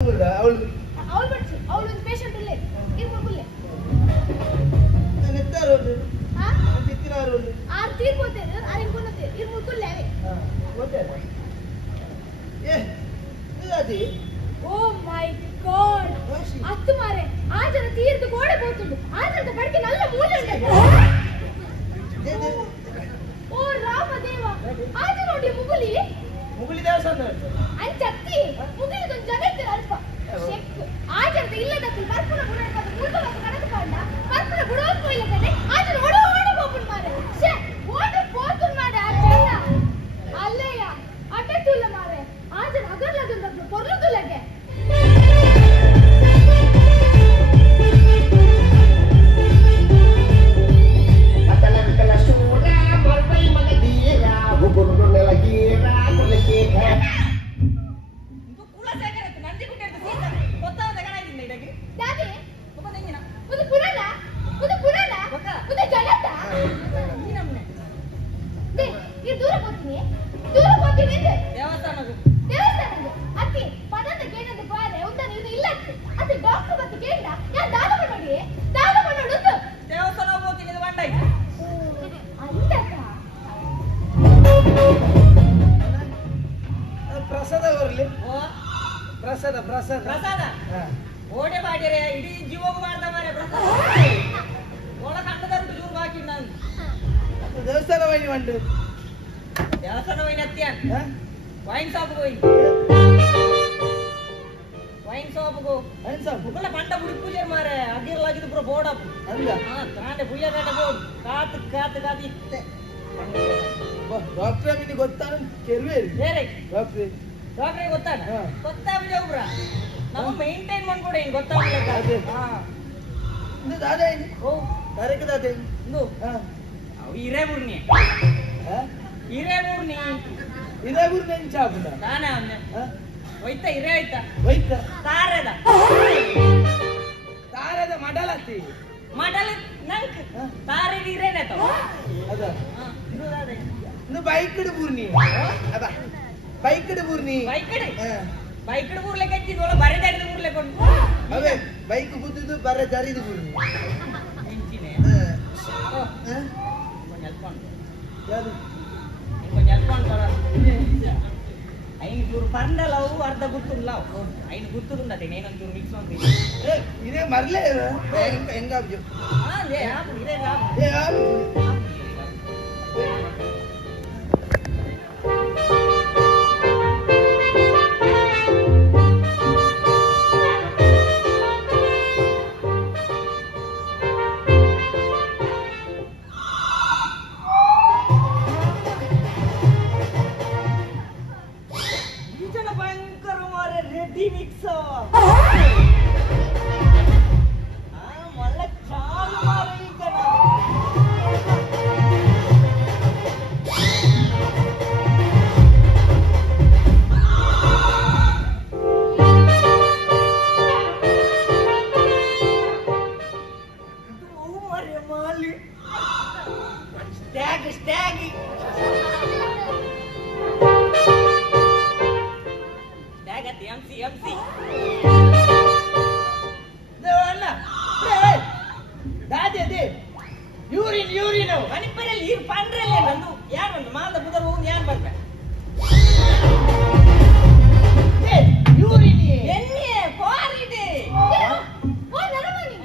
ಅವಳು ಅವಳು ಬಿಡ್ಸು ಅವಳು ಒಂದು ಪೇಷಂಟ್ ಇಲ್ಲೇ ಇರ್ಬೋದಿಲ್ಲ ನಾನು ಎತ್ತಾರು ಹಾ ತಿಕ್ಕಿನಾರು ಆರು ತೀರ್ಬೋತೇನೆ ಆರು ಇಂಕೊನತೆ ಇರ್ಬೋದಿಲ್ಲ ಅವೇ ಗೊತ್ತೇನ ಏ ಇದಾದಿ ಓ ಮೈ ಗಾಡ್ ಅತ್ತು ಮಾರೆ ಆ ಜನ ತೀರ್ದು ಗೋಡೆ ಹೋಗ್ತುಂಡು ಆ ಜನ ಬಡಕೆ ನಲ್ಲ ಮೂಲೆ ಉಂಟು ಓ ರಾಮದೇವ ಆ ಜನ ನೋಡಿ ಮುಗುಲಿ ದೇವಸ್ಥಾನ ಅಂಚತ್ತಿ ಮುಗಿಲಿದೊಂದು ಜಗತ್ತು ಅಲ್ಪ ಶೆಕ್ ಆಜರದ ಇಲ್ಲದಕ್ಕೆ ಬರ್ಪುನ ಬುಡಕ ಮುಲ್ಬಕ ಕಣದು ಕಂಡ ಬರ್ಪುನ ಬುಡೋದು ಕೊಯ್ಲಕನೆ ಆಜರ ಓಡು ಹೋಗ್ಬಿಡು ಮಾರೆ ಶೆ ಓಡು ಹೋಗ್ತು ಮಾರೆ ಆ ಜನ ಅಲ್ಲೇಯ ಅಟಟುಲ್ಲ ಮಾರೆ ಆಜರ ಅಗರ್ಲದಂತ ಕೊರ್ಲುದುಲಗೆ ಅತಲಂಕಲ ಶೂರ ಮರ್ವೈ ಮಗದೀರ ಹುಗುರು ನೆಲಗೀರ ಕುಲಕೇಕ ಪ್ರಸಾದ ಬರಲಿ ಪ್ರಸಾದ ಪ್ರಸಾದ ಪ್ರಸಾದ ಓಡೆ ಬಾಡಿರೆ ಇಡೀ ಜೀವೋಗು ಮಾಡ್ದ ಮಾರೆ ಪ್ರಸಾದ ಒಳ ಕಂಡದರುಂಟು ಚೂರು ಬಾಕಿ ನಾನು ದೇವಸ್ಥಾನ ವೈನಿ ಮಂಡು ದೇವಸ್ಥಾನ ವೈನ್ ಹತ್ತಿಯ ವೈನ್ ಶಾಪ್ ಹೋಗಿ ವೈನ್ ಶಾಪ್ ಗೋ ಏನು ಸಾಕು ಮುಗಳ ಪಂಡ ಬುಡಿ ಪೂಜೆ ಮಾರೆ ಅಗಿರ್ಲಾಗಿದ್ದು ಪುರ ಬೋರ್ಡ್ ಅಪ್ ಅಲ್ಲ ತಾಂಡೆ ಪೂಜೆ ಕಾಟ ಬೋರ್ಡ್ ಕಾತು ಕಾತು ಕಾತು ಇತ್ತೆ ಡಾಕ್ಟರ್ ನಿನಗೆ ಗೊತ್ತಾನ ಕೆಲ್ವೇರಿ ಬೇರೆ ಡಾಕ್ಟರ್ ಡಾಕ್ಟ್ರಿಗೆ ಗೊತ್ತಾನ ಹಾ. ಗೊತ್ತಾಗ ಒಬ್ರ ನಾವು ಮೇಂಟೈನ್ ಮಾಡ್ಕೊಡಿ ಗೊತ್ತಾಗಲಿಲ್ಲ ಅದೇ. ಹಾ ಇದು ದಾದೆ ಓ ತಾರೀಕು ದಾದೆ ಇಂದು ಹಾಂ ಅವು ಹಿರೇಬೂರ್ನಿ ಹಾಂ ಹಿರೇಬೂರ್ನಿ ಇದೇ ಗುರು ನೆಂಚ ಹಾಕುದ ನಾನೇ ಅವನ್ನೆ ಹಾಂ ಹೋಯ್ತಾ ಹಿರೇ ಹೋಯ್ತಾ ವೈತ ತಾರದ ತಾರದ ಮಡಲತ್ತಿ ಮಾಡಲ್ ನಂಕ್ ಹಾ. ತಾರದ ಹಿರೇನೇತ ಅದ ಇದು ಅದೇ ಇನ್ನು ಬೈಕಡ್ ಬೂರ್ನಿ ಅದ ಬೈಕಡ್ ಬೂರ್ನಿ ಬೈಕಡೆ ಹಾಂ ಬೈಕಡೆ ಊರ್ಲೆಕ್ಕೆ ಹಚ್ಚಿದ್ವಲ್ಲ ಬರೆ ಜಾರಿದ ಊರ್ಲೆಕ್ಕೆ ಉಂಟು ಅವೇ ಬೈಕ್ ಬುದ್ದಿದ್ದು ಬರ ಜರಿದು ಬೂರ್ನಿ ಹೆಂಚಿನೆ ಹಾಂ ಹಾಂ ಕೊಂಚ ಹೆಲ್ಪ್ ಮಾಡು ಯಾವುದು ಕೊಂಚ ಹೆಲ್ಪ್ ಮಾಡ್ತಾರ ಐನು ಚೂರು ಪಂಡಲ ಅವು ಅರ್ಧ ಗುರ್ತುಲ್ಲ ಐನು ಗುರ್ತುಂಡತೆ ಏನೊಂದು ಚೂರು ಮಿಕ್ಸ್ ಅಂತ ಏ ಇದೇ ಮರ್ಲೇ ಹೆಂಗಾಬ್ಜು ಹಾ ಲೇ ಆಪು ಇದೇ ಆಪು ಏ ಯಾರು ಈ ಜನ ಭಯಂಕರ ಮಾರೆ ರೆಡಿ ಮಿಕ್ಸ್ ಮಳ್ಳ ಚಾಲು ಮಾರೆ ಈ ಜನ ಇದು ಮಾರೆ ಮಾಲಿ ಸ್ಟ್ಯಾಗ್ ಸ್ಟ್ಯಾಗಿ ಸ್ಟ್ಯಾಗ್ ಎಂ ಸಿ ಅಲ್ಲ ದಾದೆ ಅದೇ ಯೂರಿನ್ ಅವು ಮಣಿಪುರಲ್ಲಿ ನೀರು ಪಂಡ್ರಲ್ಲೇ ಬಂದು ಯಾರು ಒಂದು ಮಾದ ಬುಧರು ಹೋಗಿ ಯಾರು ಬರ್ತಾರೆ ಯೂರಿನ್ ಎಣ್ಣೆ ಕ್ವಾಲಿಟಿ ಓ ನರಮನಿ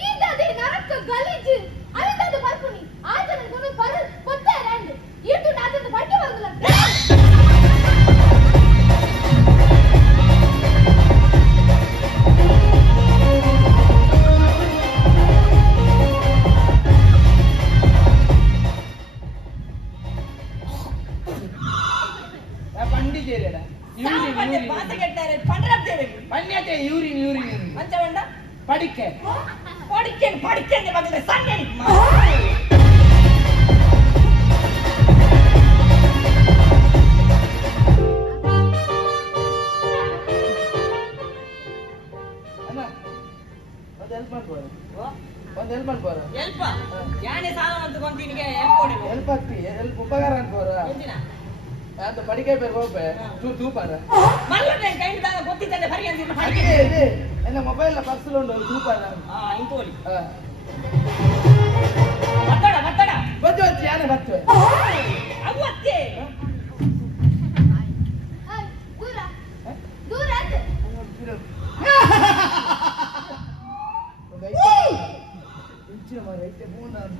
ಈದದೆ ನರಕ ಗಲೀಜ್ ಅಲ್ಲದ ಬರ್ಪುನಿ ಆ ಜನ ಗುರು ಬರ ಗೊತ್ತಾ ರಂಡ್ ಇಟ್ಟು ನಾದದ ಬಡ್ಡಿ ಬರಲ್ಲ ಪಂಡಿಜೇರಿಯಡ ಸಾಪಂಡೆ ಪಾತ ಕೆಟ್ಟಾರೆ ಪಂಡ್ರಬ್ದೇವೆ ಪಣ್ಯತೆ ಯೂರಿನ್ ಪಂಚವಂಡ ಪಡಿಕೆ ಪಡಿಕೆ ಬಗಲೆ ಸಂಗೆ ಅಣ್ಣ ಒಂದು ಹೆಲ್ಪ್ ಮಾಡ್ಬೋದ ಒಂದು ಹೆಲ್ಪ್ ಮಾಡ್ಬೋದ ಎಲ್ಪ ಯಾನೆ ಸಾಲ ಅಂತ ಕೊಂತಿನಿಗೆ ಎಲ್ಪ ಕೊಡಿ ಹೆಲ್ಪ್ ಆಗ್ತಿ ಹೆಲ್ಪ್ ಉಪಕಾರ ಅನ್ಕೋರ ಎಂದಿನ ಅಂತ ಬಡಿಕೆ ಬೇಕು ಹೋಗ್ಬೆ ತೂಪಾರ ಮಲ್ಲನೆ ಕೈಂದಾಗ ಗೊತ್ತಿದ್ದೆ ಬರಿ ಅಂದಿಲ್ಲ ಹಾಗೆ ಇದೆ ನನ್ನ ಮೊಬೈಲ್ ನ ಪರ್ಸಲ್ ಉಂಟು ತೂಪಾರ ಇಂತೋಲಿ ಬತ್ತಡ ಬತ್ತಡ ಬಂದು వచ్చి ಯಾನೆ ಬರ್ತವೆ ಅವತ್ತೆ ದೂರ ದೂರ ಅದು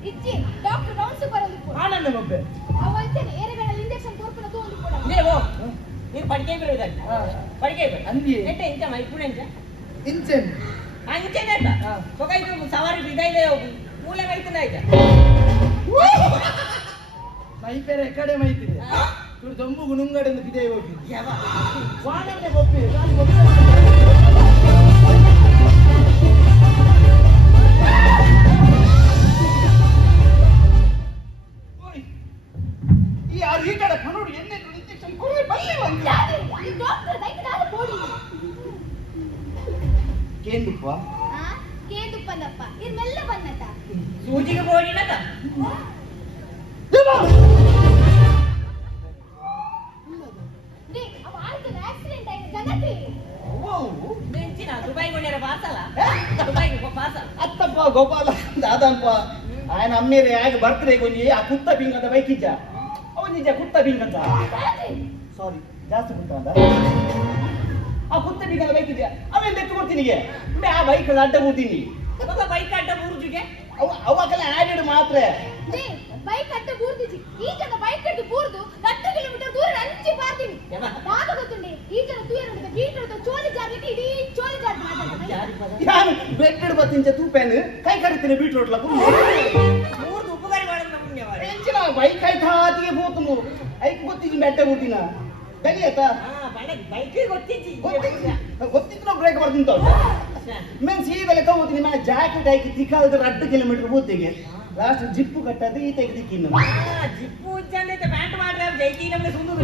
ಇಚ್ಚಿ ಡಾಕ್ಟರ್ ರೌಂಡ್ಸ್ ಬರೋದು ಕೂಡ ಆನಂದ ಮೊಬ್ಬೆ ಅವತ್ತೇನೆ ಏರೆಗಳಲ್ಲಿ ಇಂಜೆಕ್ಷನ್ ತೋರ್ಪನ ತಗೊಂಡು ಕೂಡ ನೀವೋ ನೀನು ಪಡಿಕೆ ಬರೋದಲ್ಲ ಪಡಿಕೆ ಬರ ಅಂದಿ ಎಂಟ ಇಂಚ ಮೈಪುಣ ಇಂಚ ಇಂಚೆನ್ ಇಂಚೆನೆ ಅಂತ ಸೊಗೈದು ಸವಾರಿ ಬಿದೈದೆ ಮೂಲೆ ಮೈತನ ಆಯ್ತಾ ಮೈಪೇರೆ ಕಡೆ ಮೈತಿದೆ ಇವ್ರು ದೊಂಬು ಗುಣಂಗಡೆಂದು ಬಿದೆ ಹೋಗಿ ಯಾವ ವಾಣನೆ ಗೊಬ್ಬೆ ಈ ಯಾರು ಈ ಕಡೆ ಕನ್ನಡ ಎಣ್ಣೆ ಇಂಜೆಕ್ಷನ್ ಕೊಡಿ ಬಲ್ಲಿ ಒಂದು ಈ ಡಾಕ್ಟರ್ ದೈಕದಾದ ಬೋಡಿ ಕೇಂದುಪ್ಪ ಕೇಂದುಪ್ಪನಪ್ಪ ಇದು ಮೆಲ್ಲ ಬನ್ನತ ಸೂಜಿಗೆ ಬೋಡಿನದ ಡಿ ಅವ ಆರ್ಕದ ಆಕ್ಸಿಡೆಂಟ್ ಆಯ್ತು ಜಗತ್ತಿ ಬೆಂಚಿನ ದುಬೈ ಗೊಂಡಿರ ಪಾಸಲ್ಲ ದುಬೈಗೆ ಪಾಸಲ್ಲ ಅತ್ತಪ್ಪ ಗೋಪಾಲ ದಾದಪ್ಪ ఆయన అమ్మేరే ఆయన బర్త్డే కొని ఆ కుత్త బింగంత బైకిజ్జ అవు నిజ కుత్త బింగంత ಸಾರಿ ಜಾಸ್ತಿ ಕುಂತ ಆ ಕುತ್ತ ಬಿಂಗಂತ ಬೈಕಿಜ್ಜ ಅವೇನ್ ತೆತ್ತುಕೊಡ್ತೀನಿ ಆ ಬೈಕ್ ಅಡ್ಡ ಕೂತೀನಿ ಬೈಕ್ ಅಡ್ಡ ಮೂರುಜಿಗೆ ಅವಕ್ಕೆಲ್ಲ ಆಡಿಡ್ ಮಾತ್ರ ಡಿ ಬೈಕ್ ಅಡ್ಡ ಬೂರ್ದಿಜಿ ಈ ಜನ ಬೈಕ್ ಅಡ್ಡ ಬೂರ್ದು 10 ಕಿಲೋಮೀಟರ್ ದೂರ ಅಂಚಿ ಪಾರ್ತೀನಿ ನಾನು ಗೊತ್ತುಂಡಿ ಈ ಜನ ತೂಯರುಂಡ ಬೀಟರುಂಡ ಚೋಲಿ ಜಾರ್ಲಿಕ್ಕೆ ಇಡೀ ಚೋಲಿ ಜಾರ್ ಮಾತಾಡ್ತಾರೆ ಯಾರು ಬ್ಲೆಡ್ ಬತ್ತಿಂಚ ತೂಪೇನ್ ಕೈ ಕರಿತೀನಿ ಬೀಟ್ರೋಟ್ಲ ಮೂರು ಉಪಕಾರಿ ಮಾಡೋದು ನಮ್ಮನ್ಯವಾರ ಎಂಚಿನ ಬೈಕ್ ಆಯ್ತಾ ಆತಿಗೆ ಹೋತು ಐಕ್ ಗೊತ್ತಿದ್ದೀನಿ ಬೆಟ್ಟ ಕೂತಿನ ಗಲಿಯತ ಬೈಕ್ ಗೊತ್ತಿಜ್ಜಿ ಗೊತ್ತಿತ್ತು ಬ್ರೇಕ್ ಬರ್ತಿಂತ मैं सीधा लेकर होती नहीं मैं जैकेट आई कि दिखा उधर 8 किलोमीटर होते गए लास्ट जिप्पू कट्टा दे इते दिखी ना ಜಿಪ್ಪು ಉಜ್ಜಂದೆ ಪ್ಯಾಂಟ್ ಮಾಡ್ರೆ ಜೈಕಿ ನಮ್ಗೆ ಸುಂದರ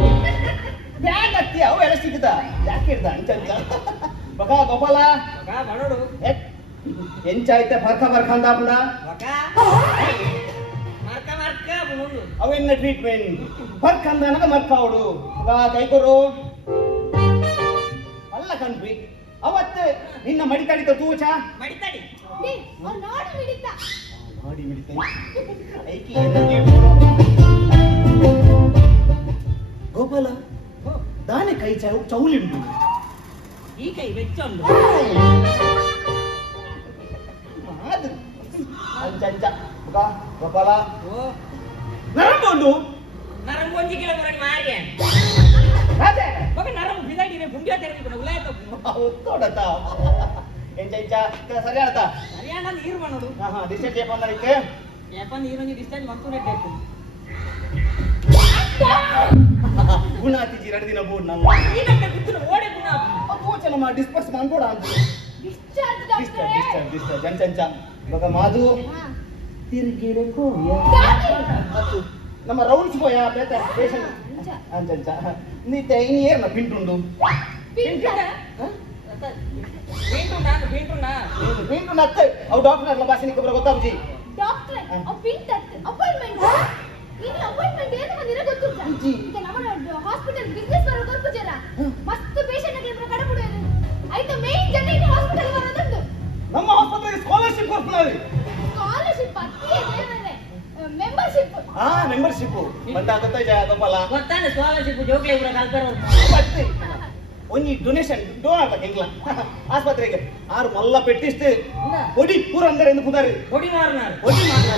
ಬ್ಯಾಗ್ ಹತ್ತಿಯ ಅವು ಎಲ್ಲ ಸಿಗ್ತಾ ಜಾಕೆಟ್ ದ ಅಂಚಂಚ ಬಕ ಗೋಪಾಲ ಬಕ ಬಡೋಡು ಎಂಚಾಯ್ತೆ ಬರ್ಕ ಬರ್ಕಂದ ಪುಡ ಬಕ ಮಾರ್ಕ ಮುಂದು ಅವೆನ್ನ ಟ್ರೀಟ್ಮೆಂಟ್ ಬರ್ಕಂದ ನನಗ ಮರ್ಕಾವಡು ಬಕ ಕೈಕೊರು ಅಲ್ಲ ಕಣ್ರಿ ಅವತ್ತು ನಿನ್ನ ಮಡಿತಾಡಿತ ತೂಚ ಮಡಿತಾಡಿ ಡಿ ಅವ್ರು ನಾಡು ಹಿಡಿತ ಮಾಡಿ ಮಿಡಿತೆ ಐಕಿ ಗೋಪಾಲ ದಾನೆ ಕೈ ಚೌಲಿ ಉಂಟು ಈ ಕೈ ಬೆಚ್ಚೊಂದು ಅಂಚಂಚ ಗೋಪಾಲ ಓ ನರಂಬೊಂಡು ನರಂ 1 ಕಿಲೋ ಬರಡಿ ಮಾರಿಯ ರಾಜೆ ಬಕ ನರಂ ಬಿದಾಡಿನೆ ಪುಂಡ್ಯ ತೆರೆದಿಕೊಂಡು ಉಲಾಯತ ಒತ್ತೋಡತ ಎಂಚಂಚ ಸರಿ ಆತ ಹರಿಯಾಣ ನೀರು ಮಾಡೋದು ಹಾ ಡಿಸ್ಟೆನ್ಸ್ ಏಪ ಅಂದಕ್ಕೆ ಏಪ ನೀರು ಡಿಸ್ಟೆನ್ಸ್ ಮತ್ತು ನೆಟ್ಟು ಗುಣಾತಿಜಿ 2 ದಿನ ಬೋರ್ಡ್ ನಮ್ಮ ಈಗಂತ ಗುತ್ತು ಓಡೆ ಗುಣ ತೋಚ ನಮ್ಮ ಡಿಸ್ಪರ್ಸ್ ಮಾಡ್ಕೊಡ ಅಂತ ಡಿಸ್ಚಾರ್ಜ್ ಡಾಕ್ಟರ್ ಡಿಸ್ಟರ್ಬ್ ಅಂಚಂಚ ಬಕ ಮಾದು ತಿರುಗಿರೆ ಕೋಯ ಮತ್ತು ನಮ್ಮ ರೌಂಡ್ಸ್ ಹೋಯ ಪೇಷಂಟ್ ಅಂಚಂಚ ನೀತೆ ಇನ್ನು ಏರ್ನ ಪಿಂಟುಂಡು ಪಿಂಟು ನತ್ತೆ ಅವು ಡಾಕ್ಟರ್ ಅಲ್ಲ ಭಾಷೆ ಬರ ಗೊತ್ತಾಗುಜಿ ಡಾಕ್ಟರ್ ಪಿಂಟ್ ಅಪಾಯಿಂಟ್ಮೆಂಟ್ ಇಲ್ಲಿ ಅಪಾಯಿಂಟ್ಮೆಂಟ್ ಏನು ಬಂದಿರ ಗೊತ್ತಿಲ್ಲ ಈಗ ನಮ್ಮ ಹಾಸ್ಪಿಟಲ್ ಬಿಸ್ನೆಸ್ ಬರೋ ಗೊತ್ತುಜರ ಮಸ್ತ್ ಪೇಷಂಟ್ ಗೆ ಕಡಬಿಡೋದು ಆಯ್ತು ಮೇನ್ ಜನ ಈ ಹಾಸ್ಪಿಟಲ್ ಬರೋದಂದು ನಮ್ಮ ಆಸ್ಪತ್ರೆಗೆ ಸ್ಕಾಲರ್‌ಶಿಪ್ ಕೊಡ್ತಾರೆ ಸ್ಕಾಲರ್‌ಶಿಪ್ ಅತ್ತಿಗೆ ದೇವರೇ ಮೆಂಬರ್‌ಶಿಪ್ ಮೆಂಬರ್‌ಶಿಪ್ ಬಂದಾಗತ್ತ ಗೋಪಾಲ ಗೊತ್ತಾನೆ ಸ್ಕಾಲರ್‌ಶಿಪ್ ಜೋಗ್ಲೆ ಇವರ ಕಲ್ಪರ ಮತ್ತೆ ಒಂಜಿ ಡೊನೇಷನ್ ಡೋನಾಟ ಹೆಂಗ್ಲ ಆಸ್ಪತ್ರೆಗೆ ಆರು ಮಲ್ಲ ಪೆಟ್ಟಿಸ್ತು பொடி ಪೂರ ಅಂದರೆ ಎಂದು ಕುದಾರಿ ಹೊಡಿ ಮಾರನಾರು பொடி ಮಾತ್ರ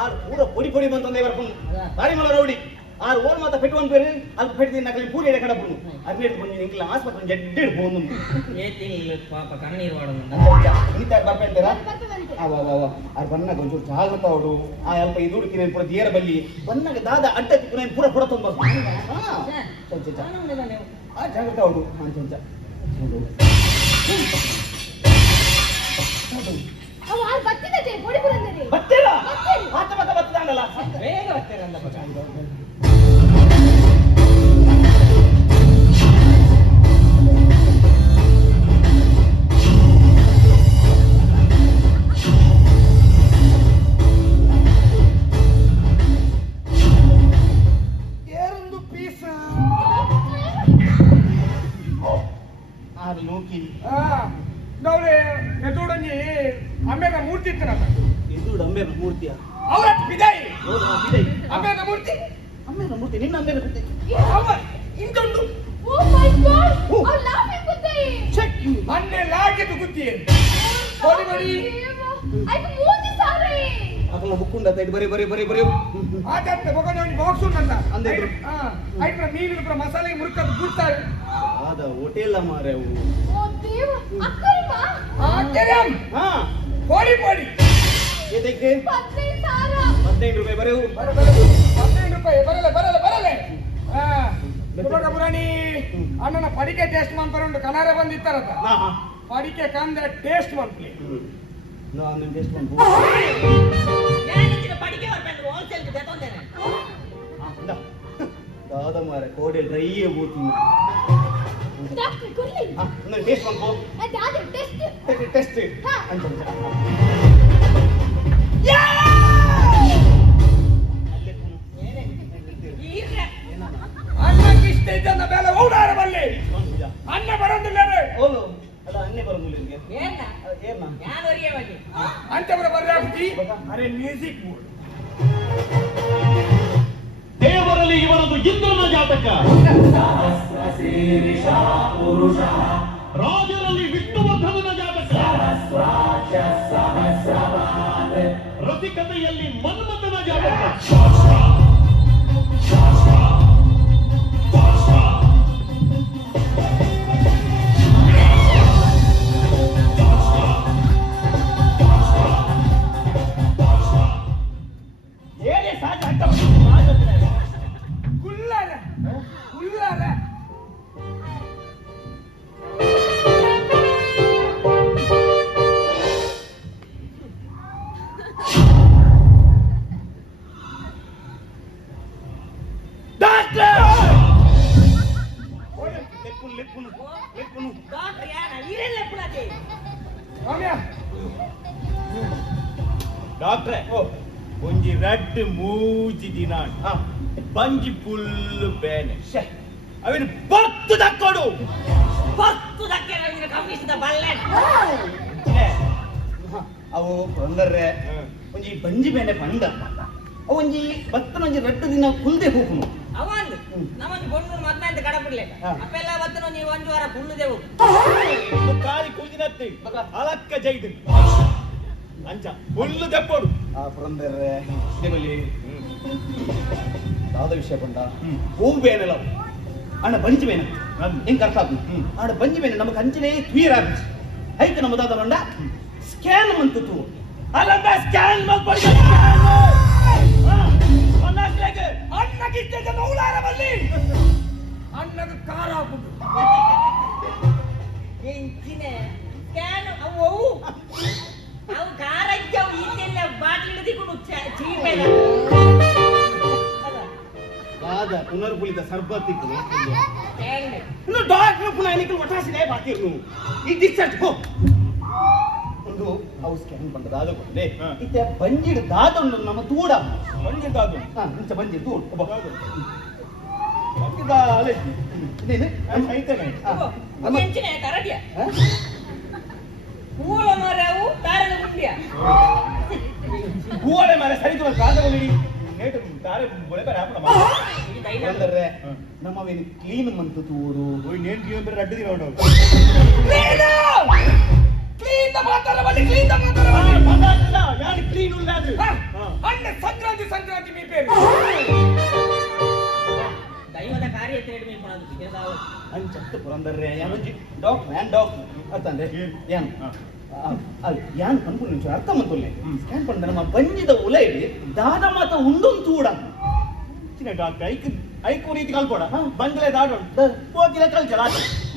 ಆರು ಪೂರ பொடி ಬಂತಂದೆ ಬರ್ಕೊಂಡು ಬಾರಿ ಮಲ್ಲ ರೌಡಿ ಆರು ಓರ್ ಮಾತ ಪೆಟ್ಟು ಒಂದು ಬೇರೆ ಅದು ಪೆಟ್ಟಿನ ನಕಲಿ ಪೂರ ಎಡೆ ಕಡ ಬಂದು ಅದ್ನೇಟ್ ಬಂದು ಹೆಂಗ್ಲ ಆಸ್ಪತ್ರೆ ಜಡ್ಡೆಡ್ ಹೋನು ಏತಿಲ್ಲ ಪಾಪ ಕಣ್ಣೀರು ಮಾಡೋದು ಇಂತ ಬರ್ಪೇಂತಾರ ಆರು ಬನ್ನಾಗ ಒಂಚೂರು ಜಾಗೃತ ಅವಡು ಆ ಅಲ್ಪ ಇದು ಹುಡುಕಿ ಪೂರ ದೇರ ಬಲ್ಲಿ ಬನ್ನಾಗ ದಾದ ಅಡ್ಡ ತಿಕ್ಕು ಪೂರ ಪೂರ ತಂದು ಆ ಜಾಗೃತ ಅವಡು ಅಂಚಂಚ ಅವ ಆಲ್ ಬತ್ತಿದೆ ಬೋಡಿ ಬರಂದರೆ ಬತ್ತೇರ ಆತ ಮತ ಬತ್ತದಾನಲ್ಲ ಬೇಗ ಬರ್ತಾರೆ ಅಂದ ಪಕ್ಕ ಏರೊಂದು ಪೀಸ್ ನವ್ಲೆ ಎದುಡಂಜಿ ಅಮ್ಮೆನ ಮೂರ್ತಿ ಇತ್ತನ ಇದು ಅಂಬೇನ ಮೂರ್ತಿಯ ಅವರ ಬಿದಾಯಿ ಹೌದು ಇದೆ ಅಮ್ಮೆನ ಮೂರ್ತಿ ಅಂಬೇನ ಮೂರ್ತಿ ನಿನ್ನ ಅಂಬೇನ ಮೂರ್ತಿ ಅವ ಇಂದೊಂದು Oh my God! I'm laughing with it. Check you ಮೊನ್ನೆ ಲಾಗಿದ್ದು ಗುತ್ತಿ ಬಡಿ ಬಡಿ ಆಯ್ತು ಮೂತಿ ಸಾರೆ. ಅಕಲ ಬುಕ್ಕುಂಡ ತೈದು ಬರಿ ಬರಿ ಬರಿ ಬರಿ ಆದತ್ತೆ ಬಗನವನಿ ಬಾಕ್ಸ್ ಉಂಟಂತ ಅಂದೆ ಐತ್ರ ಮೀನಿನ ಪುರ ಮಸಾಲೆ ಮುರುಕದು ಗುಡ್ತಾರೆ ಆದ ಹೋಟೆಲ್ ಮಾರೆ ಅವು ಓ ದೇವ ಅಕ್ಕರಿಮಾ ಆಕೆರಂ ಹಾ ಕೋಳಿ ಕೋಳಿ ಇದಕ್ಕೆ 15 ಸಾರ 15 ರೂಪಾಯಿ ಬರೆವು 15 ರೂಪಾಯಿ ಬರಲೆ ಸುಬಕ ಪುರಾಣಿ ಅಣ್ಣನ ಪಡಿಕೆ ಟೇಸ್ಟ್ ಮಾಡ್ಕೊಂಡು ಕನಾರೆ ಬಂದಿತ್ತಾರತ ಹಾ ಹಾ ಪಡಿಕೆ ಕಂದ ಟೇಸ್ಟ್ ಮಾಡ್ಲಿ ನಾನು ಟೆಸ್ಟ್ ಮಾಡ್ಬೋ ಯಾನಿಂದ ಪಡಿಕೆ ಬರ್ಬೇಕು ಹೋಲ್ಸೇಲ್ ತೆತೊಂದೇನೆ ಹಾ ಇಂದ ದಾದ ಮಾರೆ ಕೋಡೆ ಡ್ರೈ ಬೋತಿನ ಡಾಕ್ಟರ್ ಕೊಲ್ಲಿ ಹಾ ನಾನು ಟೆಸ್ಟ್ ಮಾಡ್ಬೋ ಅದಾದ ಟೆಸ್ಟ್ ಟೆಸ್ಟ್ ಹಾ. ಅಂತ ಈರ್ರೆ ಅಣ್ಣಕ್ಕೆ ಇಷ್ಟ ಇದ್ದ ಮೇಲೆ ಓಡಾರ ಬಲ್ಲಿ ಅಣ್ಣ ಬರೋದಿಲ್ಲ ಓಲು ಅಲ್ಲ ಅನ್ನೇ ಬರೋದಿಲ್ಲ ನಿಮಗೆ ಏನ್ನ ಏನ ಯಾನ್ ಹೊರಿಗೆ ಬಗ್ಗೆ ಅಂತವರ ಬರ್ರಾಗ್ತಿ ಅರೆ ಮ್ಯೂಸಿಕ್ ಬೋರ್ಡ್ ದೇವರಲ್ಲಿ ಇವರದು ಇಂದ್ರನ ಜಾತಕ, ರಾಜರಲ್ಲಿ ವಿಷ್ಣುವರ್ಧನನ ಜಾತಕ, ರಸಿಕತೆಯಲ್ಲಿ ಮನ್ಮಥನ ಜಾತಕ. ಏನೇ ಸಾಧ್ಯ ಅಂತ ಕುಲ್ಲಾರ ಕುಲ್ಲಾರ ಡಾಕ್ಟರ್ ಯಾನ ಈರೆಲ್ಲ ಪುಳತೆ ರಮ್ಯಾ ಡಾಕ್ಟ್ರೆ ಒಂಜಿ ರೆಡ್ ಮೂಜಿ ದಿನ ಬಂಜಿ ಫುಲ್ ಬೇನೆ ಅವನು ಬತ್ತು ತಕ್ಕೊಡು ಪತ್ತು ದಕ್ಕೆ ನಿನ್ನ ಕಮ್ಮಿಸಿದ ಬಲ್ಲೆ ಅವು ಬಂದರೆ ಒಂಜಿ ಬಂಜಿ ಬೇನೆ ಬಂದ ಅವೊಂಜಿ ಬತ್ತನ ಒಂಜಿ ರಡ್ಡು ದಿನ ಕುಲ್ದೆ ಹೋಗುನು ಅವಂದು ನಮ್ಮಂದು ಗೊಂಡು ಮದ್ಮೆ ಅಂತ ಕಡಬಿಡ್ಲೆ ಹಾ. ಅಪ್ಪೆಲ್ಲ ಅವತ್ತು ನೀವು ಒಂದು ವಾರ ಫುಲ್ಲು ಕಾಲಿ ಕುಲ್ದಿನತ್ತಿ ಅಲಕ್ಕ ಜೈದು ಅಂಚ ಫುಲ್ಲು ತೆಪ್ಪೋಡು ಆ ಪುರಂದರ್ರೆ ನಿಮ್ಮಲ್ಲಿ ಯಾವ್ದ ವಿಷಯ ಬಂದ ಹೋಗು ಬೇನಲ್ಲ ಅಣ್ಣ ಬಂಜಿ ಬೇನ ಹೆಂಗ್ ಅರ್ಥ ಆಗುದು ಅಣ್ಣ ಬಂಜಿ ಬೇನೆ ನಮಗೆ ಅಂಚನೆ ಕ್ಲಿಯರ್ ಆಗುತ್ತೆ ಐತೆ ನಮ್ಮದಾದ ಬಂಡ ಸ್ಕ್ಯಾನ್ ಮಂತು ಅಲ್ಲ ಸ್ಕ್ಯಾನ್ ಮಾಡ್ಕೊಳ್ಳಿ ಅಣ್ಣಗಿದ್ದ ನೌಲಾರ ಬಲ್ಲಿ ಅಣ್ಣಗ ಕಾರ ಹಾಕುದು ಎಂಚಿನೆ ಸ್ಕ್ಯಾನ್ ಅವು ಅವು ಕಾರಂಚವು ಈಚೆಲ್ಲ ಬಾಟ್ಲಿ ಹಿಡಿದುಕೊಂಡು ಚೀಪೆಲ್ಲ ಆದ ಪುನರ್ಪುಲಿತ ಸರ್ಬತ್ತಿಗೆ ಹೆಂಗೆ ಇನ್ನು ಡಾಕ್ಟರ್ ಪುನಃ ಎನಿಕಲ್ ಒಟ್ಟಾಸಿದೆ ಬಾಕಿರ್ನು ಈಗ ಡಿಸ್ಚಾರ್ಜ್ ಹೋ ಒಂದು ಅವು ಸ್ಕ್ಯಾನ್ ಬಂದದ ಅದು ಬಂದೆ ಇತ್ತೆ ಬಂಜಿಡ್ ದಾದೊಂದು ನಮ್ಮ ತೂಡ ಬಂದಿದ್ದಾದು ಹಾ ಇಂಚ ಬಂಜಿಡ್ ತೂಡ್ ಬಂದಿದ್ದ ಅಲೆ ಇದೇನೆ ಐತೇನೆ ಎಂಚಿನೆ ಕರಡಿಯ ಹೂಲ ಮರವು ತಾರನ ಗುಂಡಿಯ ಹೂವಳೆ ಮಾರೆ ಸರಿದು ಕಾದರಲ್ಲಿ ನೇಟು ತಾರೆ ಬೊಳೆ ಬೇರೆ ಹಾಪಡ ಇದು ದೈನ ಅಂದ್ರೆ ನಮ್ಮವೇನು ಕ್ಲೀನ್ ಮಂತು ತೂಡು ಓಯ್ ನೇನ್ ಜೀವನ ಬೇರೆ ಅಡ್ಡದಿ ನೋಡು ಕ್ಲೀನ್ ಮಾತಾಡ ಬಲ್ಲಿ ಕ್ಲೀನ್ ಮಾತಾಡ ಬಲ್ಲಿ ಪದಾರ್ಥ ಯಾರು ಕ್ಲೀನ್ ಇಲ್ಲ ಅದು ಅಣ್ಣ ಸಂಕ್ರಾಂತಿ ಮೀ ಬೇರೆ ದೈವದ ಕಾರ್ಯ ತಿರುಗಿ ನೀವು ಮಾಡೋದು ಇದಾವ ಅಂಚತ್ತು ಪುರಂದರ್ರೆ ಯಾವಜ್ಜಿ ಡಾಕ್ಟರ್ ಯಾನ್ ಡಾಕ್ಟರ್ ಅರ್ಥಂದ್ರೆ ಯಾನ್ ಅದು ಯಾನ್ ಕನ್ಪುಲ್ ನಿಮಿಷ ಅರ್ಥ ಮಂತುಲ್ಲೆ ಸ್ಕ್ಯಾನ್ ಪಂಡ ನಮ್ಮ ಬಂಜಿದ ಉಲೈಡಿ ದಾದ ಮಾತ ಉಂಡೊಂದು ತೂಡ ಚಿನ್ನ ಡಾಕ್ಟರ್ ಐಕು ರೀತಿ ಕಲ್ಪೋಡ ಬಂಗಲೆ ದಾಡೋಣ ಹೋಗಿಲ್ಲ ಕಲ್ಚಲ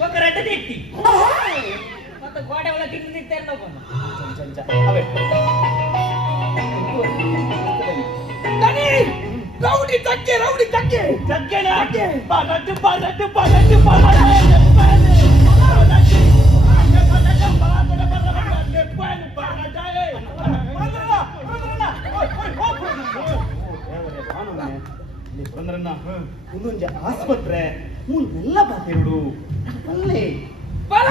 ಒಬ್ಬ ರಡ್ಡ ತಿಟ್ಟಿ ಮತ್ತೆ ಗೋಡೆ ಒಳ ತಿಂದು ತಿಂತೇನೆ ನೋಕೊಂಡು ಅವೇ ದನಿ ರೌಡಿ ತಕ್ಕೆ ಜಗ್ಗೆನೆ ಬಾರಟ್ಟು ಪುರಂದರನ್ನ ಒಂದೊಂದು ಆಸ್ಪತ್ರೆ ಮುಂದೆಲ್ಲ ಬಾತಿರುಡು ಅಲ್ಲೇ ಬಲ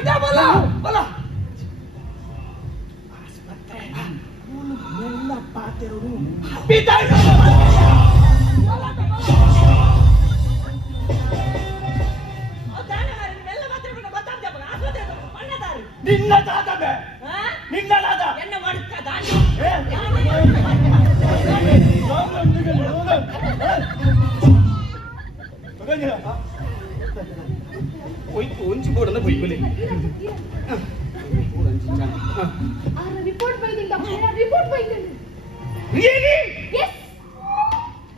ಇದೆ ಬಲ ಎಲ್ಲ ಪಾತೆರು ನಿನ್ನ ದಾದ ಎನ್ನ ಮಾಡುತ್ತ ಒಂಚು ಬೋಡಲ್ಲ ಬೈಬಲಿ ರಿಪೋರ್ಟ್ ಬೈದಿಂದ ರಿಪೋರ್ಟ್ ಬೈದಿಂದ ಎಸ್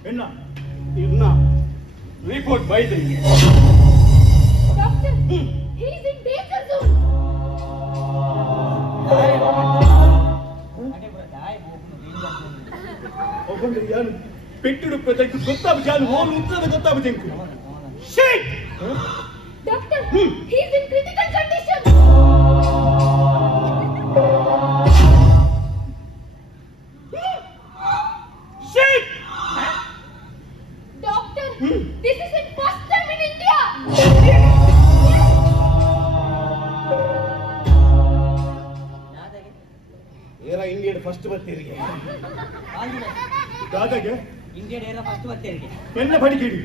ಎನ್ನ ಇನ್ನ ರಿಪೋರ್ಟ್ ಬೈದೆ doctor he is in danger zone ಒಬ್ಬಂದ್ರೆ ಯಾರು ಪೆಟ್ಟಿಡುಪ್ಪದಕ್ಕೆ ಗೊತ್ತಾಗ ಜಾಲು ಹೋಲು ಉತ್ತದ ಗೊತ್ತಾಗ ಜಂಕು Shet doctor he is in critical condition Shet doctor this is in first time in India ಏರ ಇಂಡಿಯನ್ ಫಸ್ಟ್ ಬರ್ತೀರಿಗೆ ದಾದಾಗೆ ಇಂಡಿಯನ್ ಏರ ಫಸ್ಟ್ ಬರ್ತೀರಿಗೆ ಎನ್ನ ಪಡಿಕಿಡಿ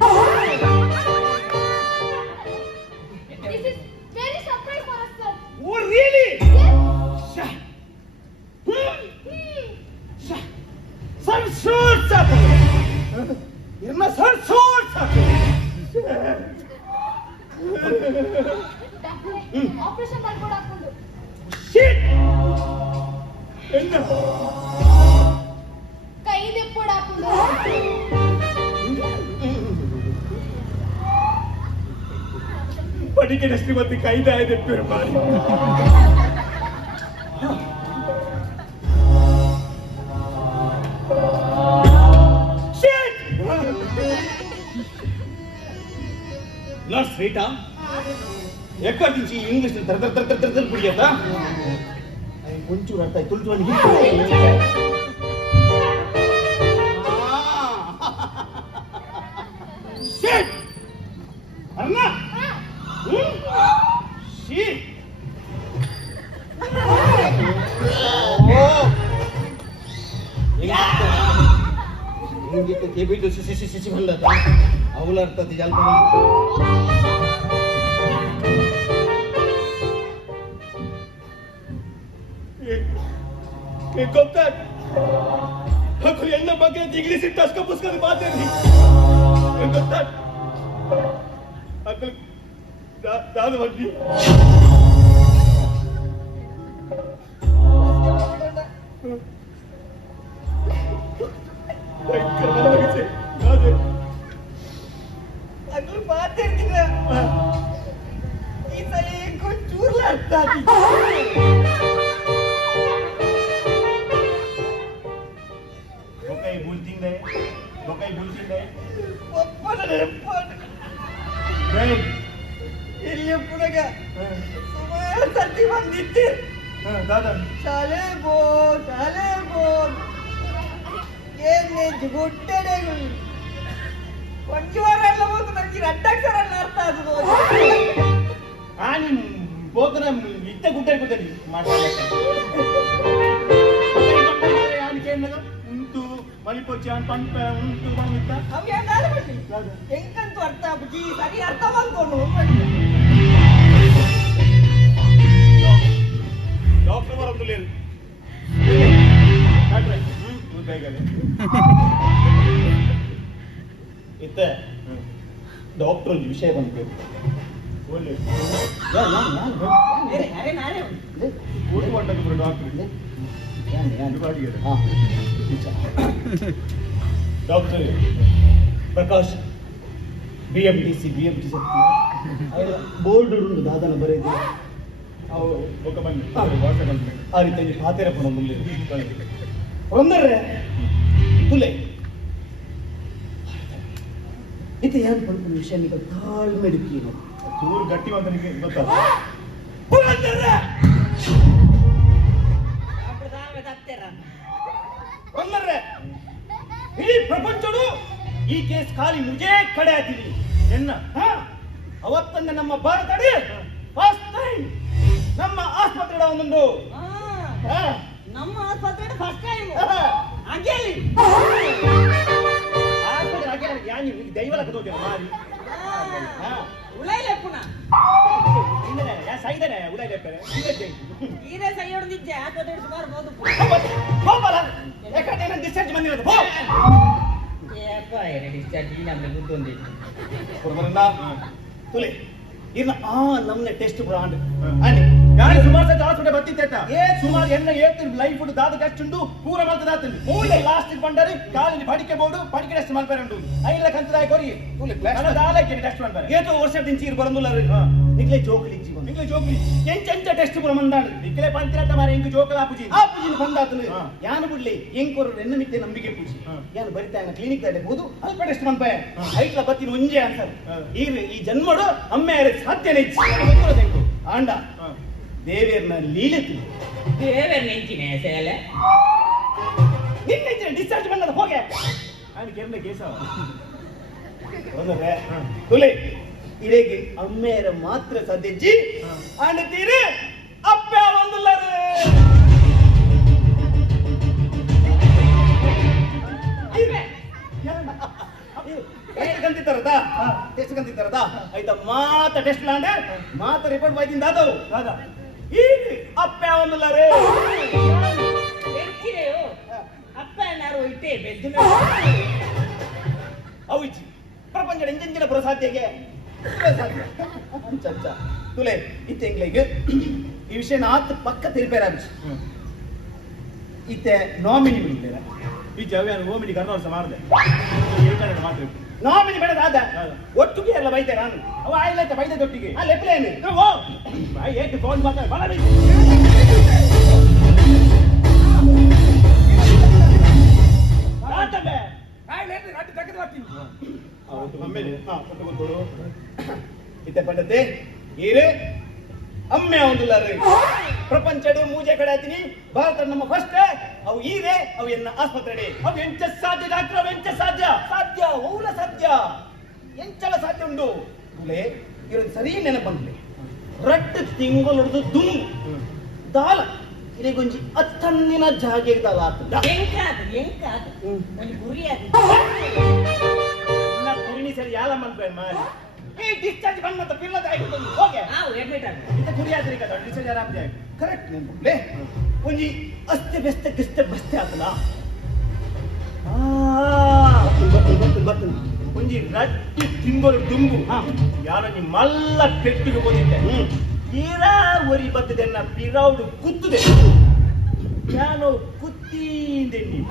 this is very surprise for us sir oh really yes sir shoot ಸಾಕು ಎನ್ನ ಸರ್ ಶೂಟ್ ಸಾಕು doctor ಆಪರೇಷನ್ ಮಾಡ್ಕೊಂಡು ಹಾಕೊಂಡು ಶಿಟ್ ಎನ್ನ ಕೈ ದೆಪ್ಪೋಡ್ ಹಾಕೊಂಡು ಪಡಿಕೆಡಷ್ಟು ಮತ್ತೆ ಕೈದಾಯದೆ ಪೆರುಮಾರಿ ನರ್ಸ್ ರೀಟಾ ಎಕ್ಕಡ నుంచి ಇಂಗ್ಲಿಷ್ ತರ ಬಿಡಿಯತ್ತ ಒಂಚೂರು ಅರ್ಥ ಆಯ್ತು ತುಳ್ತು ಶಿಟ್ ಅಣ್ಣ ಶಿಟ್ ಹಿಂಗಿತ್ತು ಕೆಬಿಟ್ಟು ಸಿಸಿ ಬಂದದ ಅವಳ ಅರ್ಥದ ಜಲ್ಪ ಗೊತ್ತಾ ಅಕ್ಕಳು ಎನ್ನ ಬಗ್ಗೆ ಇಂಗ್ಲಿಷ್ ಟಸ್ಕ ಪುಸ್ಕದ ಮಾತೇನಿ ಗೊತ್ತಾ ಅಕ್ಕಳು ದಾದ ಬಗ್ಗೆ ಅಗ್ಲು ಮಾತಾಡ್ತಿಲ್ಲ ಈ ಸಲ ಕೊಂಚೂರ್ಲ ಅರ್ಥ ಬೊಕಾಯಿ ಬುಲ್ತಿಂದೆ ಒಪ್ಪನ ಇಲ್ಲಿ ಪುನಗ ಸುಮಾರು ಸರ್ತಿ ಬಂದಿತ್ತು ದಾದಾ ಶಾಲೆ ಬೋಟ್ ಏನೇ ಜುಗುಟ್ಟೆಡೆ ಒಂಚು ವಾರ ಎಲ್ಲ ಹೋಗಿ ನನಗೆ ಅಡ್ಡಾಕ್ಷರ ಅರ್ಥ ಆಗುದು ಆನಿ ಬೋತನ ಇತ್ತ ಗುಡ್ಡ ಇರ್ತದೆ ಉಂಟು ಮಲಿಪೊಚ್ಚಾನ್ ಪಂಪ ಉಂಟು ಬಂದಿತ್ತ ಅವ್ ಏನಾದ್ರು ಬನ್ನಿ ಹೆಂಗಂತೂ ಅರ್ಥ ಬುಜಿ ಸರಿ ಅರ್ಥ ಮಾಡ್ಕೊಂಡು ಡಾಕ್ಟರ್ ಬರೋದು ಲೇರು ಇತ್ತ ಡಾಕ್ಟರ್ ಒಂದು ವಿಷಯ ಬಂತು ಒಳ್ಳೆ ಊಟ ಮಾಡಕ್ಕೆ doctor doctor Prakash BMTC board ಉಂಟು ದಾದನ ಬರೆದು ಅವು ಬೊಕ್ಕ ಬಂದು ಆ ರೀತಿ ಖಾತೆರ ಪಣ ಮುಂದೆ ಒಂದರೆ ತುಲೆ ಇದು ಏನು ಬಂದ ವಿಷಯ ನಿಮಗೆ ತಾಳ್ಮೆ ಇಡುತ್ತೀನೋ ಚೂರು ಗಟ್ಟಿ ಅಂತ ನಿಮಗೆ ಗೊತ್ತಲ್ಲ ಒಂದರೆ ಇಡೀ ಪ್ರಪಂಚಡು ಈ ಕೇಸ್ ಖಾಲಿ ಮುಜೇ ಕಡೆ ಆತೀನಿ ಎನ್ನ ಅವತ್ತಂದ ನಮ್ಮ ಭಾರತ ಫಸ್ಟ್ ನಮ್ಮ ಆಸ್ಪತ್ರೆ ಒಂದೊಂದು ನಮ್ಮ ಆಸ್ಪತ್ರೆ ಫಸ್ಟ್ ಟೈಮ್ ಆಸ್ಪತ್ರೆ ಯಾನಿ ದೈವಲಕ್ಕೆ ತೋಟ ಮಾರಿ ಉಳೈಲೆ ಪುನಃ ಸೈದನೆ ಉಳೈಲೆಪ್ಪರೆ ಇದೇ ಸೈ ಹೊಡೆದಿದ್ದೆ ಆಸ್ಪತ್ರೆ ಸುಮಾರು ಬೋದು ಹೋಗಲ್ಲ ಯಾಕಂದ್ರೆ ನಾನು ಡಿಸ್ಚಾರ್ಜ್ ಬಂದಿರೋದು ಏಪ್ಪ ಡಿಸ್ಚಾರ್ಜ್ ಈ ನಮ್ಗೆ ಗುದ್ದೊಂದಿತ್ತು ಕೊಡ್ಬರಣ್ಣ ತುಲೆ ಇರ್ನ ನಮ್ನೆ ಟೆಸ್ಟ್ ಬ್ರಾಂಡ್ అని ಯಾರು ಸುಮಾರು ಸತಿ ಹಾಸ್ಪಿಟಲ್ ಬತ್ತಿತ್ತೇತ ఏ సుమారు ఎన్న ఏతి లైఫ్ ఉడు దాద కష్టుండు పూర మల్త దాతండి మూల లాస్ట్ ಬಂಡರಿ ಕಾಲಿನ ಬಡಿಕೆ ಬೋಡು ಬಡಿಕೆ ಟೆಸ್ಟ್ ಮಾಡ್ಪಾರಂಡು ಐಲ ಕಂತದಾಯ ಕೊರಿ ತುಲೆ ಕಣ ದಾಲಕ್ಕೆ ಟೆಸ್ಟ್ ಮಾಡ್ಪಾರ ಏತೋ ವರ್ಷ ದಿಂಚಿ ಇರ್ ಬರಂದುಲ್ಲರು ನಿಗ್ಲೆ ಜೋಕಲಿ ಜೀವನ ನಿಗ್ಲೆ ಜೋಕಲಿ ಎಂಚೆಂಚ ಟೆಸ್ಟ್ ಪುರ ಮಂದಾಡು ನಿಗ್ಲೆ ಪಂತಿರತ ಮಾರೆ ಇಂಗ ಜೋಕಲ ಆಪುಜಿ ಬಂದಾತನು ಯಾನು ಬಿಡ್ಲಿ ಎಂಕೊರು ಎನ್ನ ಮಿತ್ತೆ ನಂಬಿಕೆ ಪೂಜಿ ಯಾನು ಬರಿತಾನ ಕ್ಲಿನಿಕ್ ದಾಡೆ ಬೋದು ಅಲ್ಪ ಟೆಸ್ಟ್ ಮಾಡ್ಪಾಯ ಐಟ್ಲ ಬತ್ತಿನ ಒಂಜೆ ಆನ್ಸರ್ ಈ ಜನ್ಮಡು ಅಮ್ಮೆಯರೆ ಸಾಧ್ಯನೇ ಗೊತ್ತಿರೋದೆಂಟು ಆಂಡ ದೇವೇರ್ನ ಲೀಲೆ ದೇವೇರ್ ನೆಂಚಿನ ಸೇಲೆ ನಿನ್ನೆ ಡಿಸ್ಚಾರ್ಜ್ ಬಂದದ ಹೋಗೆ ఆయన కేరళ కేసావ ಒಂದರೆ ತುಲೆ ಇರೇಗೆ ಅಮ್ಮೇರ ಮಾತ್ರ ಸದ್ಯಜ್ಜಿ ಆಂಡ ತೀರೆ ಅಪ್ಪ ಒಂದುಲ್ಲರು ಟೆಸ್ಟ್ ಕಂತಿತ್ತಾರದ ಆಯ್ತಾ ಮಾತ ಟೆಸ್ಟ್ ಲಾಂಡೆ ಮಾತ ರಿಪೋರ್ಟ್ ಬೈದಿಂದ ಅದವು ಈಗ ಅಪ್ಪ ಒಂದುಲ್ಲರು ನೆಂಚಿನೆಯೋ ಅಪ್ಪ ಏನಾರು ಇಟ್ಟೆ ಬೆದ್ದು ಅವು ಇಚ್ಚಿ ಪ್ರಪಂಚ ಎಂಜಿನ ಬರೋ ಸಾಧ್ಯಗೆ ಚಚ್ಚ ತುಲೆ ಇತ್ತೆಂಗ್ಲಿಗೆ ಈ ವಿಷಯ ಆತ ಪಕ್ಕ ತಿರುಪೇರ ಇತ್ತೆ ನಾಮಿನಿ ಬಿಡ್ಲೇರ ಈ ಜವ್ಯಾನ ಓಮಿನಿ ಕರ್ನವರ್ಸ ಮಾಡಿದೆ ಮಾತ್ರ ನಾಮಿನಿ ಬೇಡದಾದ ಒಟ್ಟಿಗೆ ಎಲ್ಲ ಬೈತೆ ನಾನು ಅವ ಆಯ್ಲಾಯ್ತ ಬೈದೆ ದೊಟ್ಟಿಗೆ ಅಲ್ಲಿ ಎಪ್ಲೇನು ಏಕೆ ಫೋನ್ ಮಾತಾಡ ಬಲ ಇತ್ತೆ ಪಂಡತೆ ಈರೆ ಅಮ್ಮೆ ಒಂದುಲ್ಲಾರಿ ಪ್ರಪಂಚಡು ಮೂಜೆ ಕಡೆ ಆತೀನಿ ಭಾರತ ನಮ್ಮ ಫಸ್ಟ್ ಅವು ಈರೆ ಅವು ಎನ್ನ ಆಸ್ಪತ್ರೆ ಅವು ಎಂಚ ಸಾಧ್ಯ ಡಾಕ್ಟರ್ ಅವು ಎಂಚ ಸಾಧ್ಯ ಸಾಧ್ಯ ಔಲ ಸಾಧ್ಯ ಎಂಚಲ ಸಾಧ್ಯ ಉಂಡು ತುಲೆ ಇರೋದು ಸರಿ ನೆನಪು ಬಂದ್ಲೆ ರಟ್ಟು ತಿಂಗಳೊಡ್ದು ದುಂಬು ದಾಲ ಇಲ್ಲಿಗೊಂಜಿ ಅತ್ತನ್ನಿನ ಜಾಗೆ ದಾಲ ಆಗ್ತದ ಎಂಕಾದು ಒಂದು ಗುರಿ ಅದು ಕುರಿನಿ ಸರಿ ಯಾಲ ಮನ್ಪೇನ್ ಮಾರಿ ಈ ಡಿಸ್ಚಾರ್ಜ್ ಬಂದ ಮತ್ತೆ ಪಿಲ್ಲದ ಆಯ್ತು ಹೋಗೆ ನಾವು ಅಡ್ಮಿಟ್ ಆಗ ಇಂತ ಕುರಿಯಾತ್ರಿ ಕದ ಡಿಸ್ಚಾರ್ಜ್ ಆರಾಮ್ ಜಾಗ ಕರೆಕ್ಟ್ ನೆನ್ಪುಲೆ ಒಂಜಿ ಅಸ್ತೆ ಬೆಸ್ತೆ ಕಿಸ್ತೆ ಬಸ್ತೆ ಆತಲ ಬತ್ತು ಒಂಜಿ ರಟ್ಟಿ ತಿಂಗಳು ದುಂಬು ಯಾರೊಂಜಿ ಮಲ್ಲ ಪೆಟ್ಟಿಗೆ ಬಂದಿದ್ದೆ ಈರಾ ಒರಿ ಬತ್ತದೆನ್ನ ಪಿರೌಡು ಕುತ್ತದೆ ನಾನು ಕುತ್ತಿಂದೆ ನೀವು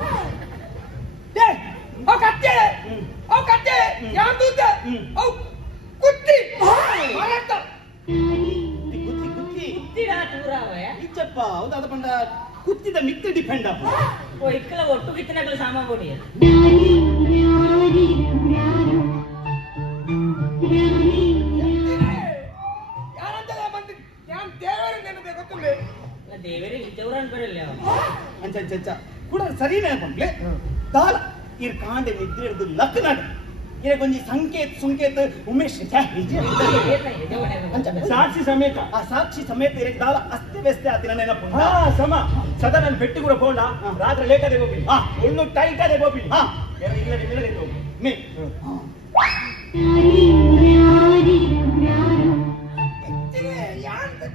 ಕತ್ತೆ ಯಾವ್ದು ಕುತ್ತಿ ಇಚ್ಚಪ್ಪ ಹೌದಾದ ಪಂಡ ಕುತ್ತಿದ ಮಿತ್ತು ಡಿಪೆಂಡ್ ಅಪ್ಪ ಓ ಇಕ್ಕಲ ಒಟ್ಟು ಕಿತ್ತನಗಳು ಸಾಮಾನ್ ಕೊಡಿ ಯಾರಂತಲ್ಲ ಬಂದು ನಾನು ದೇವರ ನೆನಪೆ ಗೊತ್ತುಂಟೆ ದೇವರೇ ದೇವರನ್ ಬರಲ್ಲ ಅಂಚ ಕೂಡ ಸರಿ ನೆನಪಂಪ್ಲೆ ದಾಲ ಇರ್ ಕಾಂಡೆ ನಿದ್ರೆ ಹಿಡಿದು ಲಕ್ನಾಡ ಇರಗೊಂಜಿ ಸಂಕೇತ ಉಮೇಶ್ ಸಾಕ್ಷಿ ಸಮೇತ ಆ ಸಾಕ್ಷಿ ಸಮೇತ ಇರಕ್ಕೆ ದಾಲ ಅಸ್ತೆ ವ್ಯಸ್ತೆ ಆತಿನ ನೆನಪು ಸಮ ಸದಾ ನಾನು ಬೆಟ್ಟಿ ಕೂಡ ಹೋಗ್ಲ ರಾತ್ರಿ ಲೇಟ್ ಅದೇ ಹೋಗಿ ಒಳ್ಳು ಟೈಟ್ ಅದೇ ಹೋಗಿ ಇಲ್ಲಡೆ ಹೋಗಿ ಮೇ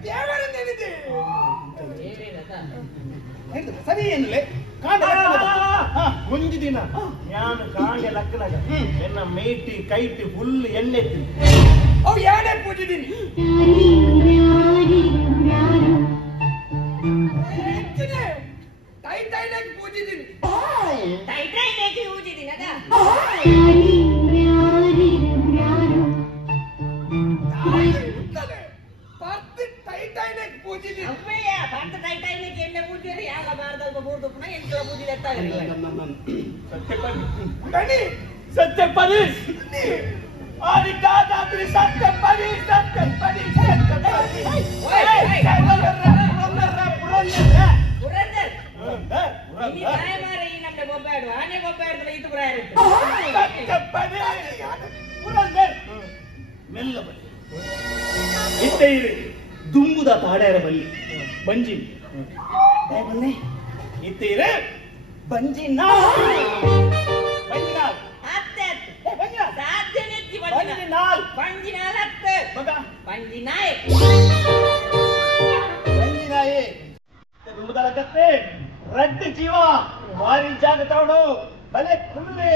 ದೇವರ ನೆನೆದೆ ಸರಿ ಏನಿಲ್ಲ ಕಾಂಡೆ ಮುಂಜಿ ದಿನ ನಾನು ಕಾಂಡೆ ಲಕ್ಕನಾಗ ಎನ್ನ ಮೇಟಿ ಕೈಟಿ ಫುಲ್ ಎಣ್ಣೆ ಅವು ಯಾರೇ ಪೂಜಿದೀನಿ ಟೈಟಾಗಿ ಪೂಜಿದೀನಿ ಟೈಟಾಗಿ ಊಜಿದೀನಿ ಅದ ಟೈಟಾಗಿ ಪೂಜಿದೀನಿ ಅಪ್ಪಯ್ಯ ಪಾರ್ಥ ಟೈಟಾಗಿ ಎಣ್ಣೆ ಪೂಜಿದ್ರೆ ಯಾಗ ಬಾರ್ದಾಗ ಬೋರ್ದು ಪುನಃ ಎಂಟ್ಲ ಪೂಜಿ ಎತ್ತಾಗಲಿಲ್ಲ ಬನ್ನಿ ಸತ್ಯಪದಿ ಆದಿಕಾದಾದ್ರಿ ಸತ್ಯಪದಿ ಪುರಂದರ್ ಈ ತಾಯ ಮಾರೆ ಈ ನಮ್ಗೆ ಗೊಬ್ಬಾಡು ಆನೆ ಗೊಬ್ಬಾಡ್ದಲ್ಲ ಇದು ಪ್ರಾಯ ಮೆಲ್ಲ ಬನ್ನಿ ಇತ್ತೆ ಇರಿ ದುಂಬುದ ತಾಡ್ಯಾರ ಬಲ್ಲಿ ಬಂಜಿ ಬನ್ನಿ ಇತ್ತೀರ ಬಂಜಿನ ಬಂಜಿನಾಲ್ ಅತ್ತೆ ಬಂಜಿನಾಲ್ ಸಾಧ್ಯನೇ ಬಂಜಿನಾಲ್ ಬಂಜಿನಾಲ್ ಅತ್ತೆ ಮಗ ಬಂಜಿನಾಯ್ ಬಂಜಿನಾಯೇ ದುಡ್ದಳಕತ್ತೆ ರಡ್ಡು ಜೀವ ಭಾರಿ ಜಾಗ ತಗೊಂಡು ಬಲೆ ಕುಳ್ಳೆ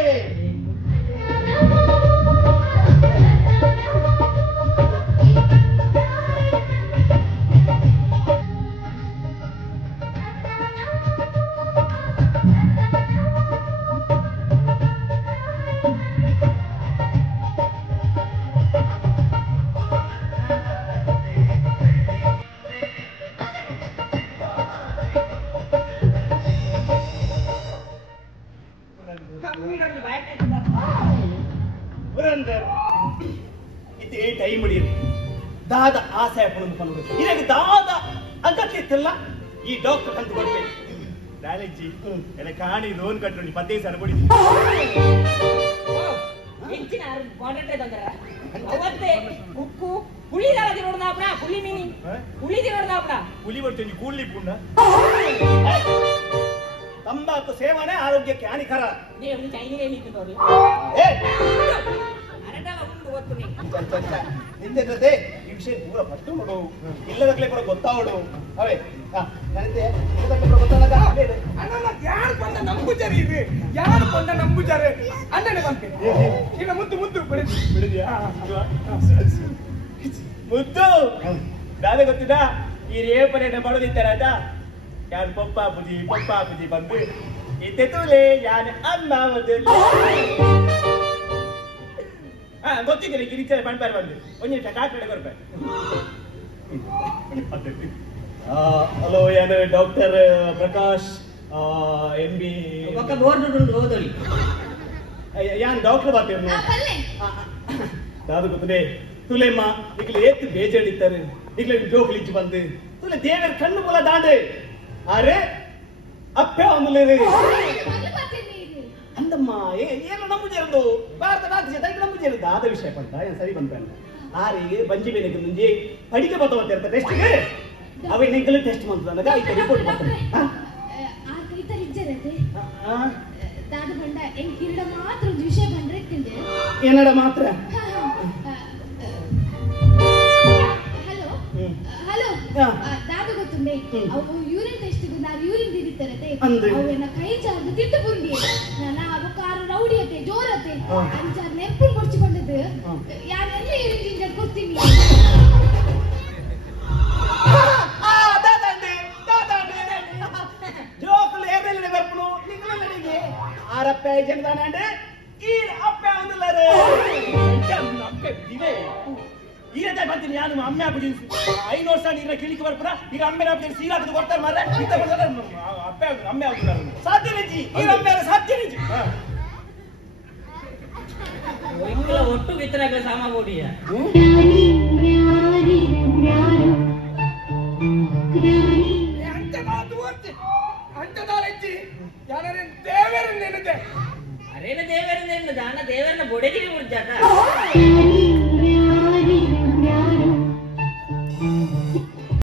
ಪುರಂದರ್ ಇತ್ತೆ ಟೈಮ್ ಹಿಡಿಯಿರಿ ದಾದ ಆಸೆ ಹಾಕೊಂಡು ಬಂದು ಇದಕ್ಕೆ ದಾದ ಅಗತ್ಯ ಇತ್ತಲ್ಲ ಈ ಡಾಕ್ಟರ್ ಕಂತು ಕೊಡ್ಬೇಕು ದಾಲಜ್ಜಿ ಎಲ್ಲ ಕಾಣಿ ಲೋನ್ ಕಟ್ಟುಂಡಿ 15 ಸಾವಿರ ಕೊಡಿ ಹೆಚ್ಚಿನ ಕಾಂಟ್ರಾಕ್ಟ್ ತಂದರ ಅವತ್ತೆ ಉಕ್ಕು ಹುಳಿದಾಳದಿ ನೋಡ್ದಾಪ್ನ ಹುಳಿ ಮೀನಿ ಹುಳಿದಿ ನೋಡ್ದಾಪ್ನ ಹುಲಿ ಬರ್ತೇನೆ ಕೂಡ್ಲಿ ಪುಣ್ಣ ತಂಬಾಕು ಸೇವನೆ ಆರೋಗ್ಯಕ್ಕೆ ಹಾನಿಕರ ನೀವು ಚೈನೀಸ್ ಏನಿತ್ತು ನೋಡಿ ಏ ಅರಟಲ ಉಂಟು ಗೊತ್ತು ನೀ ನಿಂದೆ ಈ ವಿಷಯ ಪೂರ ಫಸ್ಟ್ ನೋಡು ಇಲ್ಲದಕ್ಲೆ ಪೂರ ಗೊತ್ತಾವಡು ಅವೇ ನನಗೆ ಇಲ್ಲದಕ್ಲೆ ಪೂರ ಗೊತ್ತಾಗ ಅಣ್ಣ ಯಾರು ಬಂದ ನಂಬುಜಾರಿ ಇದು ಯಾರು ಬಂದ ನಂಬುಜಾರಿ ಅಣ್ಣನೇ ಬಂತೆ ಈಗ ಮುದ್ದು ಬಿಡಿದ್ಯಾ ಮುದ್ದು ದಾದ ಗೊತ್ತಿದ ಈ ರೇಪರೇನ ಮಾಡೋದಿತ್ತಾರೆ ಆಯ್ತಾ ಯಾರು ಪಪ್ಪ ಬುಜಿ ಬಂದು ಈ ತೆತುಲೆ ಯಾನ ಅಮ್ಮ ಮೊದಲು ಗೊತ್ತಿದ್ದೀರಿ ಗಿರಿಚರ ಪಂಪಾರ ಬಂದು ಒಂದು ನಿಮಿಷ ಕಾಕಡೆ ಕೊಡ್ಬೇಕು ಹಲೋ ಯಾನು ಡಾಕ್ಟರ್ ಪ್ರಕಾಶ್ MB ఒక బోర్డు నుండి ఓదలి ಯಾನ್ ಡಾಕ್ಟರ್ ಬಾತಿರ್ನು ಬಲ್ಲೆ ದಾದು ಗೊತ್ತೇ ತುಲೆಮ್ಮ ಈಗಲೇ ಏತ್ ಬೇಜಾಡಿದ್ದಾರೆ ಈಗಲೇ ಜೋಕ್ಲಿಚ್ಚಿ ಬಂದು ತುಲೆ ದೇವರ ಕಣ್ಣು ಮೂಲ ದಾಂಡೆ ಅರೆ ಅಪ್ಪೆ ಒಂದುಲೇರಿ ಮೊದಲು ಬರ್ತೀನಿ ಅಂದಮ್ಮ ಏನು ನಂಬುಜೇರದು ಭಾರತ ರಾಜ್ಯ ದೈಕ ನಂಬುಜೇರದು ಆದ ವಿಷಯ ಪಂತ ಏನು ಸರಿ ಬಂದ್ಬಲ್ಲ ಆರಿಗೆ ಬಂಜಿ ಬೇನೆಗೆ ಮುಂಜೆ ಅಡಿಗೆ ಬತ್ತವತ್ತೆ ಟೆಸ್ಟ್ಗೆ ಅವೇ ನೆಗಲು ಟೆಸ್ಟ್ ಮಾಡ್ತದ ನನಗೆ ಐತೆ ರಿಪೋರ್ಟ್ ಮಾಡ್ತಾರೆ ಆ ಕೈತ ಹಿಜ್ಜರತೆ ದಾದ ಬಂಡ ಎಂಗ್ ಕಿರಡ ಮಾತ್ರ ಒಂದು ವಿಷಯ ಬಂದ್ರೆ ತಿಂದೆ ಏನಡ ಮಾತ್ರ ಹಲೋ ಹಲೋ ದಾದ ಗೊತ್ತುಂಡೆ ಅವು ಯೂರಿನ್ ಟೆಸ್ಟ್ ನಾನು ಯೂರಿನ್ ದಿರಿತಾರತೆ ಅಂದೆ. ಅವನ ಕೈ ಚಾರ್ದು ತಿಟ್ಟು ಬುಂಡಿ ನಾನು ಅವ ಕಾರ ರೌಡಿಯತೆ ಜೋರತೆ ಅಂಚಾರ್ ನೆಪ್ಪು ಕೊಡ್ಚಿಕೊಂಡದ್ದು ಯಾರೆಲ್ಲ ಯೂರಿನ್ ಜಿಂಜರ್ ಕೊಡ್ತೀನಿ ಜೋಕುಲು ಏನೆಲ್ಲ ಬರ್ಪುನು ನಿಂಗಲ ನಡಿಗೆ ಆರಪ್ಪ ಜನದಾನಂಡೆ ಈ ಅಪ್ಪ ಒಂದಲ್ಲರೆ ಅಪ್ಪ ದಿನೇ ಈರತೆ ಬರ್ತೀನಿ ನಾನು ಅಮ್ಮ ಹಾಕಿ 5 ವರ್ಷ ನೀರ ಕಿಳಿಕೆ ಬರ್ಪುರ ಈಗ ಅಮ್ಮನ ಹಾಕಿ ಸೀರಾ ಹಾಕಿ ಕೊಡ್ತಾರೆ ಮಾರ್ರೆ ಇಂತ ಬರ್ತಾರೆ ಅಪ್ಪ ಅಮ್ಮ ಹಾಕ್ತಾರೆ ಸಾಧ್ಯ ನಿಜಿ ಈ ಅಮ್ಮ ಸಾಧ್ಯ ನಿಜಿ ఇంట్లో ఒట్టు విత్తనాక సామా పోటీయ ಅಂಟದಾಲಜ್ಜಿ ಯಾರೇ ದೇವರ ನೆನದೆ ಅರೇನ ದೇವರನ್ನ ದಾನ ದೇವರನ್ನ ಬೊಡೆಗಿರಿ ಮುಡ್ಜಾಟ